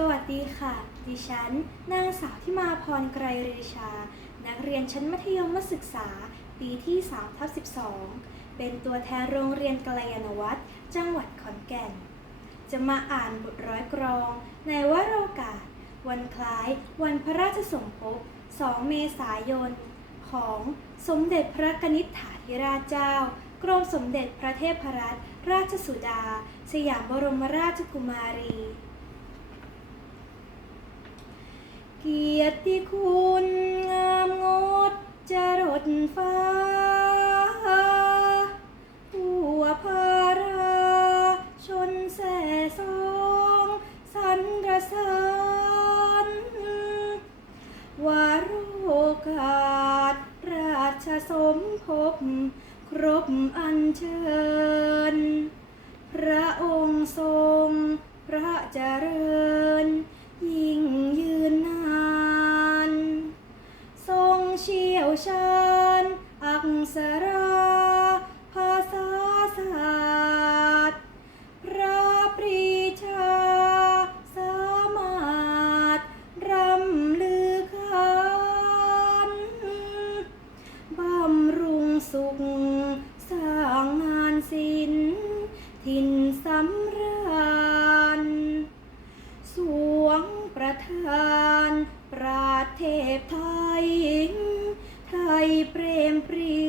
สวัสดีค่ะ ดิฉัน นางสาวที่มาพรไกรเรชา นักเรียนชั้นมัธยมศึกษา ปีที่3ทับ12 เป็นตัวแทนโรงเรียนกลยาณวัฒน์จังหวัดขอนแก่น จะมาอ่านบทร้อยกรอง ในวโรกาส วันคล้าย วันพระราชสมภพ 2 เมษายน ของสมเด็จพระกนิษฐาธิราชเจ้า กรมสมเด็จพระเทพรัตนราชสุดา สยามบรมราชกุมารี เกียรติคุณงามงดจรดฟ้าผู้พาราชนแส่สองสรรเสริญวาโรกาสราชสมภพครบอันเชิญ พระองค์ทรงพระเจริญ ชานอักษราภาษาศาสตร์ พระปรีชา สามารถรำลือขันบำรุงสุข สร้างงานศิลทินสำราญสวงประธาน ประเทศไทย e sempre.